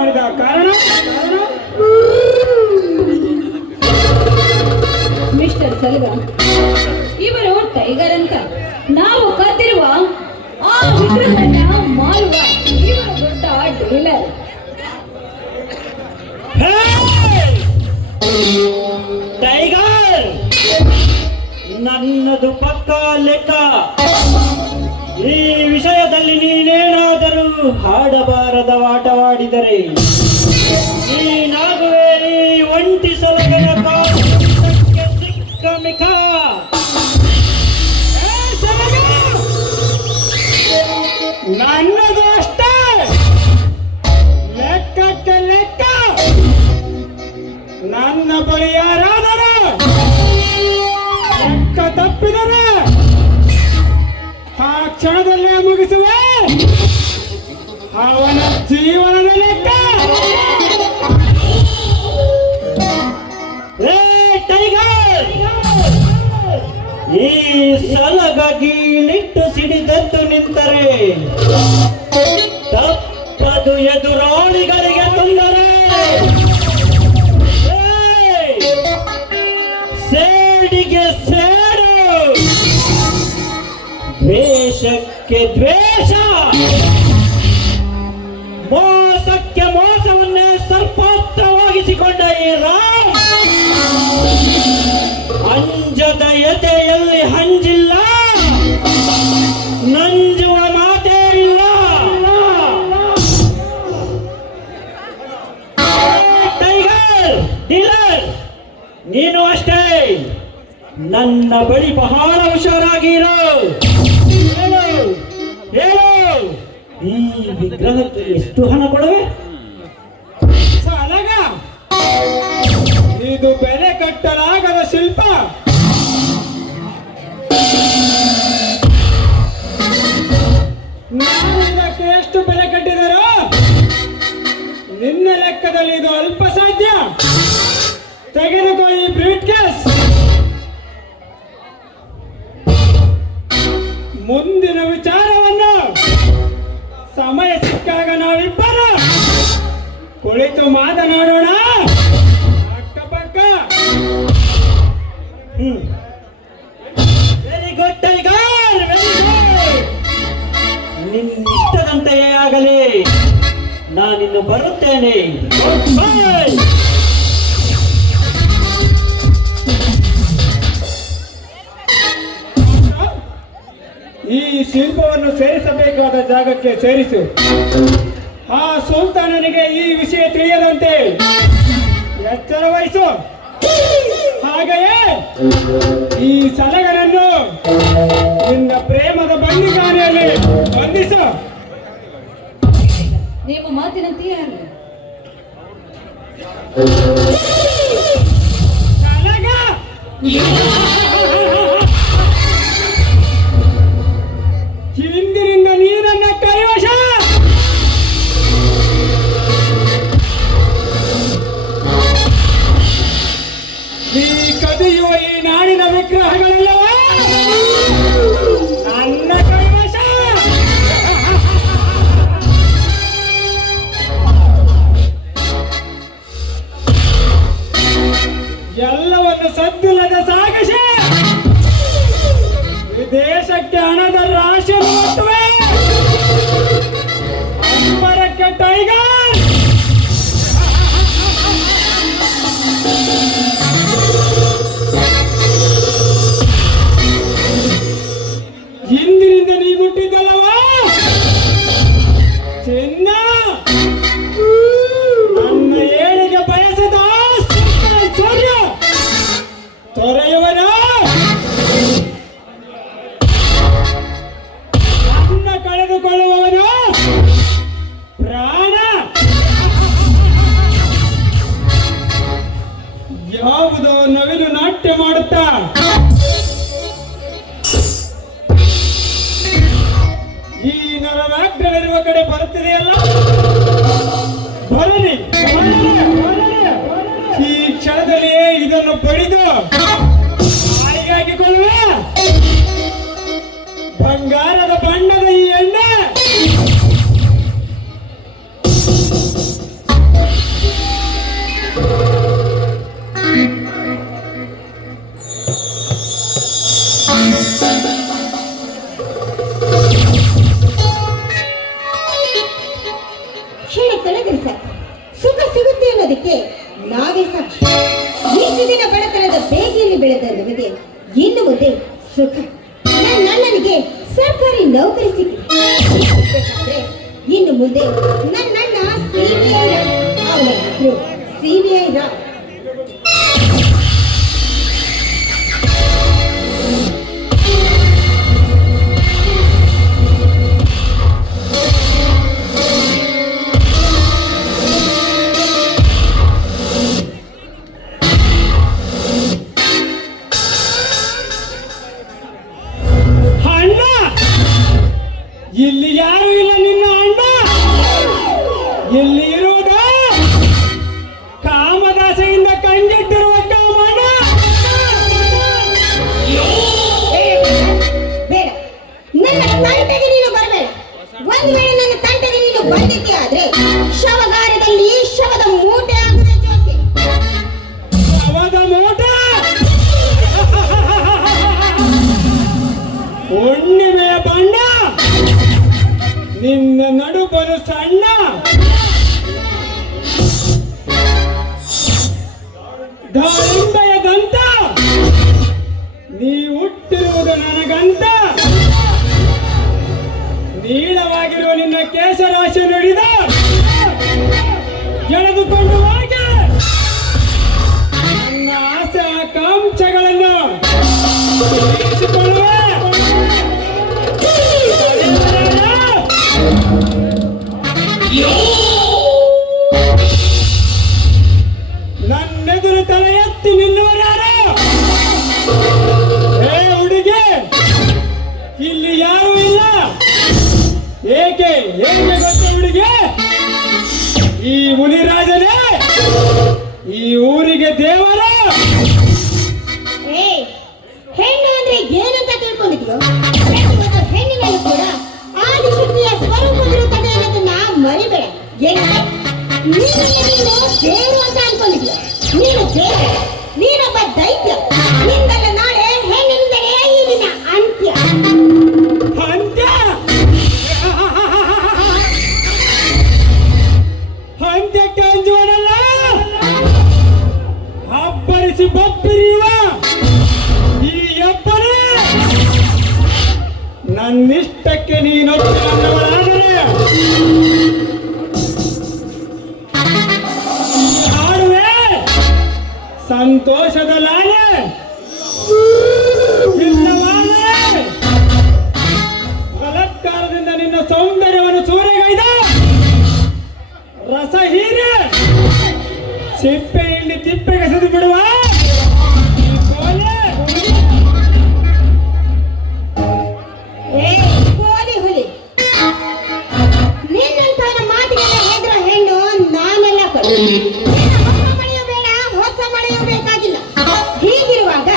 ಮಾಡಿದ ಕಾರಣ ಮಿಸ್ಟರ್ ಸಲ್ಗ, ಇವರು ಟೈಗರ್ ಅಂತ ನಾವು ಕದ್ದಿರುವ ಆ ವಿಗ್ರಹವನ್ನ ಮಾರುವ ಇವರು ದೊಡ್ಡ ಡೀಲರ್. ಟೈಗರ್, ನನ್ನದು ಪಕ್ಕಾ ಲೆಕ್ಕ. ಈ ವಿಷಯದಲ್ಲಿ ನೀನೇನಾದರೂ ಆಡಬಾರದ ಆಟವಾಡಿದರೆ ನೀನಾಗುವೆ ಈ ಒಂಟಿ ಸಲಗನ ಕಾಲಕ್ಕೆ ಸಿಕ್ಕ ಮಿಕ. ನನ್ನದು ಅಷ್ಟೇ ಲೆಕ್ಕಕ್ಕೆ ಲೆಕ್ಕ. ನನ್ನ ಬಳಿ ಯಾರಾದರೂ ಲೆಕ್ಕ ತಪ್ಪಿದರೆ ಆ ಕ್ಷಣದಲ್ಲೇ ಮುಗಿಸುವೆ ಅವನ ಜೀವನದ ಲೆಕ್ಕ. ಟೈಗರ್, ಈ ಸಲಗಾಗಿ ನಿಟ್ಟು ಸಿಡಿದದ್ದು ನಿಂತರೆ ತಪ್ಪದು ಎದುರಾಳಿಗಳಿಗೆ ತೊಂದರೆ. ಸೇಡಿಗೆ ಸೇಡು, ದ್ವೇಷಕ್ಕೆ ದ್ವೇಷ, ಮೋಸಕ್ಕೆ ಮೋಸವನ್ನೇ ಸರ್ಪಾಸ್ತ್ರವಾಗಿಸಿಕೊಂಡ ಈ ರಾಮ್ ಅಂಜದ ಎದೆಯಲ್ಲಿ ಹಂಜಿಲ್ಲ, ನಂಜುವ ಮಾತೇ ಇಲ್ಲ. ಟೈಗರ್ ಡೀಲರ್, ನೀನು ಅಷ್ಟೇ ನನ್ನ ಬಳಿ ಬಹಳ ಹುಷಾರಾಗಿರು. ಹೇಳು ಹೇಳು, ಈ ವಿಗ್ರಹಕ್ಕೆ ಎಷ್ಟು ಹಣ ಕೊಡುವೆ? ಸಲಗ, ಇದು ಬೆಲೆ ಕಟ್ಟಲಾಗದ ಶಿಲ್ಪ. ನಾನು ಇದಕ್ಕೆ ಎಷ್ಟು ಬೆಲೆ ಕಟ್ಟಿದರು? ನಿನ್ನ ಲೆಕ್ಕದಲ್ಲಿ ಇದು ಅಲ್ಪ ಸಾಧ್ಯ. ತೆಗೆದುಕೋ ಈ ಬ್ರೀಟ್ ಕೇಸ್. ಮುಂದಿನ ವಿಚಾರವನ್ನು ಸಮಯ ಸಿಕ್ಕಾಗ ನಾವಿಬ್ಬರು ಕುಳಿತು ಮಾತನಾಡೋಣ. ಅಕ್ಕಪಕ್ಕ. Very good tiger, very good. ನಿನ್ನಿಷ್ಟದಂತೆಯೇ ಆಗಲಿ, ನಾನಿನ್ನು ಬರುತ್ತೇನೆ. ಬಾಯ್. ಈ ಶಿಲ್ಪವನ್ನು ಸೇರಿಸಬೇಕಾದ ಜಾಗಕ್ಕೆ ಸೇರಿಸು. ಆ ಸುಲ್ತಾನನಿಗೆ ಈ ವಿಷಯ ತಿಳಿಯದಂತೆ ಎಚ್ಚರ ವಹಿಸು. ಹಾಗೆಯೇ ಈ ಸಲಗರನ್ನು ನಿನ್ನ ಪ್ರೇಮದ ಬಂದಿಖಾನೆಯಲ್ಲಿ ಬಂಧಿಸು. ನಿಮ್ಮ ಮಾತಿನಂತೆಯೇ ಆಗಲಿ. ಸಲಗ, ಹಿಂದಿನಿಂದ ನೀನನ್ನ ಕೈವಶ. ಈ ಕದಿಯುವ ಈ ನಾಡಿನ ವಿಗ್ರಹಗಳೆಲ್ಲವ ನನ್ನ ಕೈವಶ. ಎಲ್ಲವನ್ನು ಸದ್ದಿಲ್ಲದ ಸಾಗಿಸಿ ವಿದೇಶಕ್ಕೆ ಹಣದ ರಾಶಿಯನ್ನು ಒಟ್ಟುವೆ. ಅಂಬರಕ್ಕೆ ಟೈಗರ್. ಹಿಂದಿನಿಂದ ನೀ ಮುಟ್ಟಿದ್ದಲ್ಲವಾ ಚಿನ್ನ, ನನ್ನ ಏಳಿಗೆ ಬಯಸದ ಸೂರ್ಯ ತೊರೆಯುವನ ಅನ್ನ ಕಳೆದುಕೊಳ್ಳುವವನು ಪ್ರಾಣ. ಯಾವುದೋ ನವಿಲು ನಾಟ್ಯ ಮಾಡುತ್ತಾ ಈ ನರವ್ಯಾಘ್ರಗಳಿರುವ ಕಡೆ ಬರುತ್ತಿದೆಯಲ್ಲ, ಬರಲಿ. ಈ ಕ್ಷಣದಲ್ಲಿಯೇ ಇದನ್ನು ಬಡಿದು ಬಾಯಿಗೆ ಹಾಕಿಕೊಳ್ಳುವ. ಬಂಗಾರದ ಬಣ್ಣದ ಈ ಎಣ್ಣೆ ಅನ್ನೋದಕ್ಕೆ ನಾವೇ ಸಾಕ್ಷಿ. ಇಷ್ಟು ದಿನ ಬಡತನದ ಬೇಗೆಯಲ್ಲಿ ಬೆಳೆದ ನಿಮಗೆ ಇನ್ನು ಮುಂದೆ ಸುಖ. ನನ್ನ ಅಣ್ಣನಿಗೆ ಸರ್ಕಾರಿ ನೌಕರಿ ಸಿಕ್ಕಿದೆ. ಇನ್ನು ಮುಂದೆ ನನ್ನಣ್ಣ CBI ರಾವ್, ಅವನ ಹೆಸರು CBI ರಾವ್. ಅಣ್ಣ, ಇಲ್ಲಿ ಯಾರು ಇಲ್ಲ ನಿನ್ನ ಅಣ್ಣ. ಇಲ್ಲಿ ಇರುವುದು ಕಾಮದಾಸೆಯಿಂದ ಕಂಗೆಟ್ಟಿರುವ ಕಾಮಣ್ಣ. ಬೇಡ, ನನ್ನ ತಂಟೆಗೆ ನೀನು ಬರಬೇಡ. ಒಂದು ವೇಳೆ ನನ್ನ ತಂಟೆಗೆ ನೀನು ಬಂದಿದ್ದೆ ಆದ್ರೆ ಶವಗಾರದಲ್ಲಿ ಶವದ ಮೂಟೆ ಆಗುವ ಜೋಕೆ. ಅವದ ಮೋಟ ಹುಣ್ಣಿಮೆಯ ಬಣ್ಣ, ನಿನ್ನ ನಡುಬರು ಸಣ್ಣ. ದಾಳಿಂಬೆಯ ದಂತ, ನೀ ಹುಟ್ಟಿರುವುದು ನನಗಂತ. ನೀಳವಾಗಿರುವ ನಿನ್ನ ಕೇಶರಾಶಿ ನುಡಿದ ಎಳೆದುಕೊಂಡು ಹೋಗಿ ನನ್ನ ಆಸೆ ಆಕಾಂಕ್ಷೆಗಳನ್ನು ತೀರಿಸಿಕೊಳ್ಳುವೆ. ನನ್ನೆದುರು ತಲೆ ಎತ್ತಿ ನಿಲ್ಲುವರಾರು. ಹೇ ಹುಡುಗಿ, ಇಲ್ಲಿ ಯಾರೂ ಇಲ್ಲ. ಏಕೆ ಏಕೆ ಗೊತ್ತ ಹುಡುಗಿ? ಈ ಮುನಿರಾಜನೇ ಈ ಊರಿಗೆ ದೇವರ. ಏ, ಹೆಣ್ಣು ಅಂದ್ರೆ ಏನಂತ ತಿಳ್ಕೊಂಡಿದ್ಯೋ? ಪ್ರತಿಯೊಂದು ಹೆಣ್ಣಿನಲ್ಲೂ ಕೂಡ ಆದಿಶಕ್ತಿಯ ಸ್ವರೂಪವಿರುತ್ತದೆ ಅನ್ನೋದನ್ನ ಮರಿಬೇಡ. ಏನಂತೆ ನೀನು ದೇವರು ಅಂತ ಅನ್ಕೊಂಡಿದ್ಯೋ? ನೀನು ದೇವ, ನೀನೊಬ್ಬ ದೈತ್ಯ. ನಿಂದಲ್ಲ ನಾಳೆ ಹೆಣ್ಣಿನಿಂದಲೇ ಈ ನಿನ್ನ ಅಂತ್ಯ. ಅಂತ್ಯ ಅಂತ್ಯಕ್ಕೆ ಅಂಜುವನಲ್ಲ, ಅಬ್ಬರಿಸಿ ಬಬ್ಬಿರಿಯುವ ಈ ಅಬ್ಬರೇ ನನ್ನಿಷ್ಟಕ್ಕೆ ನೀನೊಪ್ಪಿಕೊಂಡವರಾದರೆ ಹಾಡುವೆ ಸಂತೋಷದ ಲಾಲೆ. ಇಲ್ಲವಾದರೆ ಬಲಾತ್ಕಾರದಿಂದ ನಿನ್ನ ಸೌಂದರ್ಯವನ್ನು ಸೂರೆಗೈದ ರಸ ಹೀರೆ ಸಿಪ್ಪೆ ಹಿಂಡಿ ತಿಪ್ಪೆಗೆಸೆದು ಬಿಡುವ ಈ ಕೋಲೆ. ಏ ಕೋಲಿ ಹುಲಿ, ನಿನ್ನಂತವನ ಮಾತಿಗೆಲ್ಲ ಹೆದ್ರ ಹೆಣ್ಣು ನಾನೆಲ್ಲ ಕೊಡು. ಹೊಸ ಮಳೆಯೂ ಬೇಡ, ಹೊಸ ಮಳೆಯೂ ಬೇಕಾಗಿಲ್ಲ. ಹೀಗಿರುವಾಗ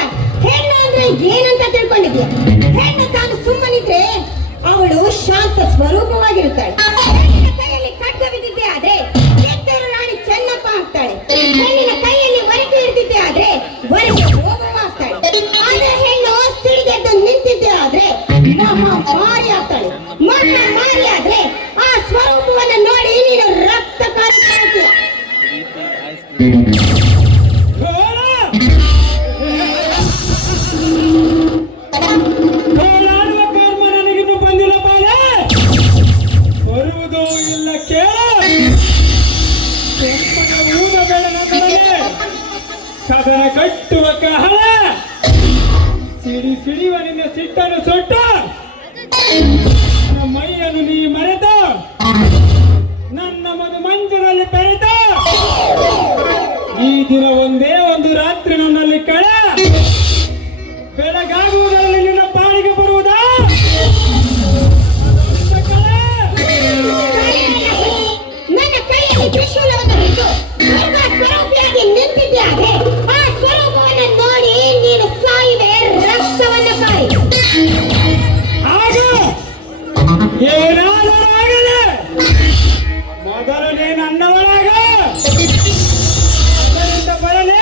ಹೆಣ್ಣು ಅಂದ್ರೆ ಏನಂತ ತಿಳ್ಕೊಂಡಿದ್ಯಾ? ಹೆಣ್ಣು ತಾನು ಸುಮ್ಮನಿದ್ರೆ ಅವಳು ಶಾಂತ ಸ್ವರೂಪವಾಗಿರುತ್ತಾಳೆ. ಹೆಣ್ಣಿನ ಕೈಯಲ್ಲಿ ಖಡ್ಗ ಬಿದ್ದಿದ್ದೆ ಆದ್ರೆ ಕಿತ್ತೂರು ರಾಣಿ ಚೆನ್ನಪ್ಪ ಆಗ್ತಾಳೆ. ಹೆಣ್ಣಿನ ಕೈಯಲ್ಲಿ ಒರಕೆ ಹಿಡಿದಿದ್ದೆ ಆದ್ರೆ ಒರಕೆ ಓಬವ್ವ ಆಗ್ತಾಳೆ. ಆದ್ರೆ ಹೆಣ್ಣು ಸಿಡಿಗೆದ್ದು ನಿಂತಿದ್ದೆ ಆದ್ರೆ ಮಹಾ ಮಾರಿ ಆಗ್ತಾಳೆ. ಮಹಾ ಮಾರಿ ಆದ್ರೆ ಆ ಸ್ವರೂಪವನ್ನು ನೋಡಿ ನೀನು ರಕ್ತ ಕಾರಿಸ್ತೀಯ. ಕೋಲಾಡುವ ಕರ್ಮ ನನಗಿನ್ನು ಬಂದಿಲ್ಲ ಬಾಳೆ. ಬರುವುದು ಇಲ್ಲ ಕೇಳ. ಕೆಂಪನ ಊದಬೇಡ ನನ್ನೊಡನೆ. ಕದನ ಕಟ್ಟುವ ಕಹಳ ಸಿಡಿಯುವ ನಿನ್ನ ಸಿಟ್ಟನ್ನು ಸೊಟ್ಟ ನನ್ನ ಮೈಯನ್ನು ನೀ ಮರೆತ ನನ್ನ ಮದು ಮಂಚದಲ್ಲಿ ಬೆರೆತ ಈ ದಿನ ಒಂದೇ ಒಂದು ರಾತ್ರಿ ನನ್ನಲ್ಲಿ ಕಳ. ಬೆಳಗಾಗುವುದರಲ್ಲಿ ನಿನ್ನ ಪಾಳಿಗೆ ಬರುವುದಾ? ನನ್ನ ಕೈಯಲ್ಲಿ ತ್ರಿಶೂಲವನ್ನು ಹಿಡಿದು ದುರ್ಗಾ ಸ್ವರೂಪಿಯಾಗಿ ನಿಂತಿದ್ದೆ ಆದ್ರೆ ಆ ಸ್ವರೂಪವನ್ನು ನೋಡಿ ನೀನು ಸಾಯುವೆ ರಕ್ತವನ್ನು ಕಾರಿ. ಆಗ ಏನಾದರೂ ಆಗಲಿ, ಮೊದಲು ನೀನು ನನ್ನವಳಾಗ. ಅದರಿಂದ ಬರಲಿ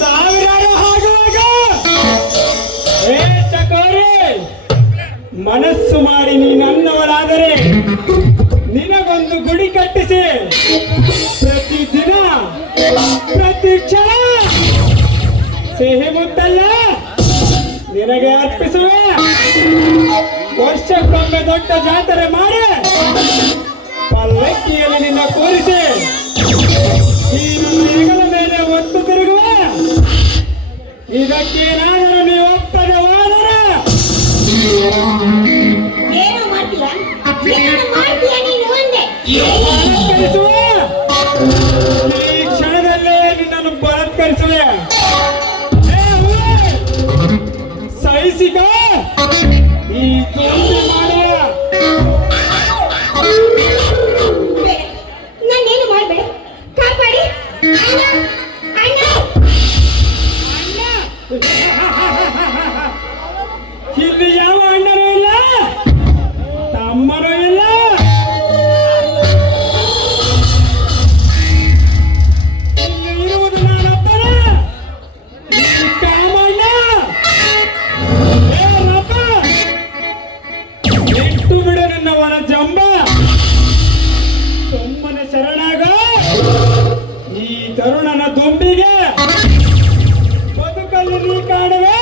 ಸಾವಿರಾರು ಆಗುವಾಗ. ಏ ಚಕೋರಿ, ಮನಸ್ಸು ಮಾಡಿ ನೀ ನನ್ನವಳಾದರೆ ನಿನಗೊಂದು ಗುಡಿ ಕಟ್ಟಿಸಿ ಪ್ರತಿದಿನ ಪ್ರತಿ ಕ್ಷಣ ಸಿಹಿ ಮುತ್ತಲ್ಲ ನಿನಗೆ ಅರ್ಪಿಸುವೆ. ವರ್ಷಕ್ಕೊಮ್ಮೆ ದೊಡ್ಡ ಜಾತ್ರೆ ಮಾಡಿ ಪಲ್ಲಕ್ಕಿಯಲ್ಲಿ ನಿನ್ನ ಕೂರಿಸಿ ಈ ನನ್ನ ಹೆಗಲ ಮೇಲೆ ಒತ್ತು ತಿರುಗುವೆ. ಇದಕ್ಕೇನಾದರೂ ನೀವು ಒಪ್ಪದ ಹೋದರೆ ಏನು ಮಾಡ್ತೀಯಾ? ಏನು ಮಾಡ್ತೀಯಾ ನೀನು ಅಂದೆ? ಬಲಾತ್ಕರಿಸುವೆ. ಈ ಕ್ಷಣದಲ್ಲೇ ನಿನ್ನನ್ನು ಬಲಾತ್ಕರಿಸುವೆ. ಏ ಅವ್ವೆ, ಸಹಿಸಿಕ ಈ ದೊಂಬಿ ಮಾಡುವ. ಬೇಡ, ನಾನೇನು ಮಾಡಬೇಡ, ಕಾಪಾಡಿ ಅಣ್ಣ, ಅಣ್ಣ. ಇಲ್ಲಿ ಯಾವ ಅಣ್ಣನೂ ಇಲ್ಲ, ತಮ್ಮನೂ ಇಲ್ಲ. ಇಲ್ಲಿ ಇರುವುದು ನಾನೊಬ್ಬನೇ, ಈ ಕಾಮಣ್ಣ. ಏ ರಬ್ಬ, ಇಟ್ಟು ಬಿಡು ನಿನ್ನ ವನ ಜಂಬ. ಸುಮ್ಮನೆ ಶರಣಾಗ ಈ ತರುಣನ ದುಂಬಿಗೆ. ಬದುಕಲ್ಲಿ ನೀ ಕಾಣುವೆ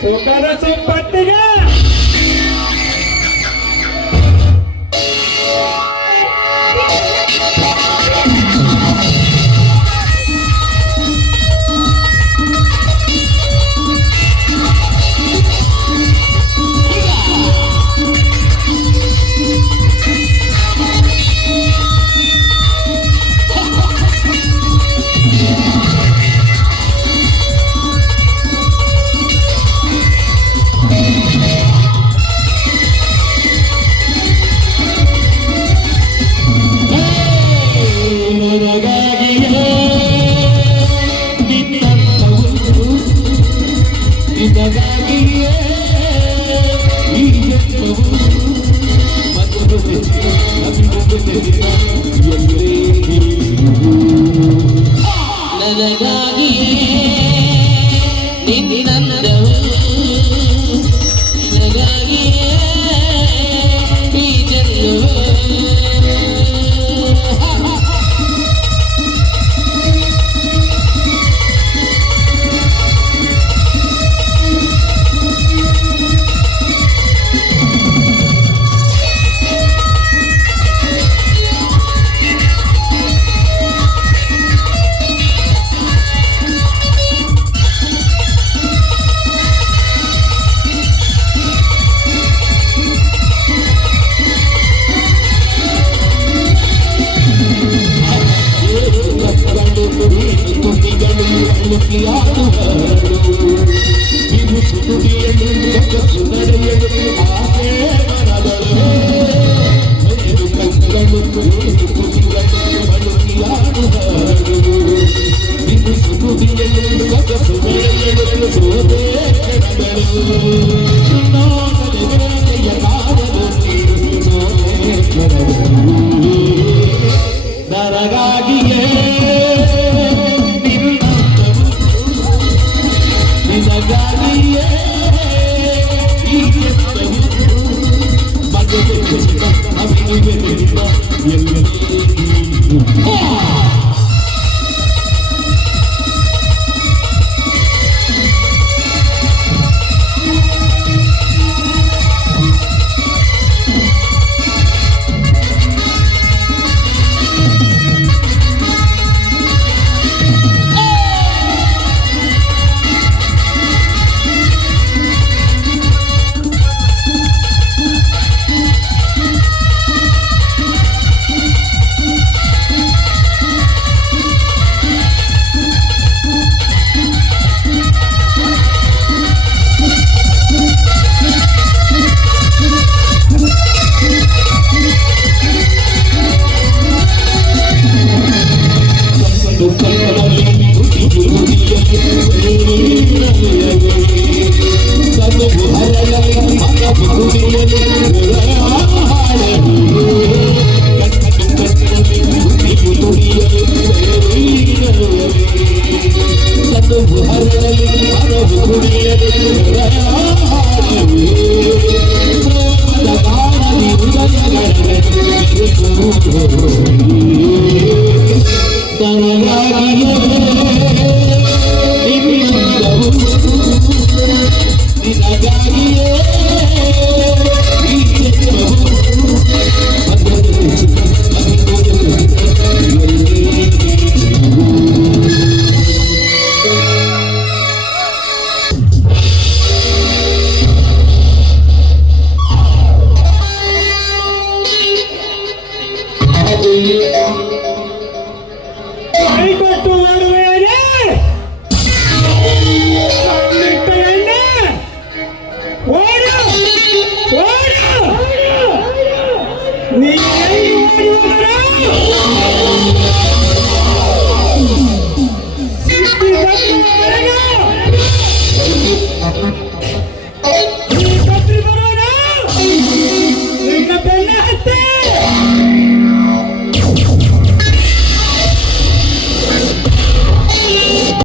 ಸುಖದ ಸಂಪತ್ತಿಗೆ. Yeah.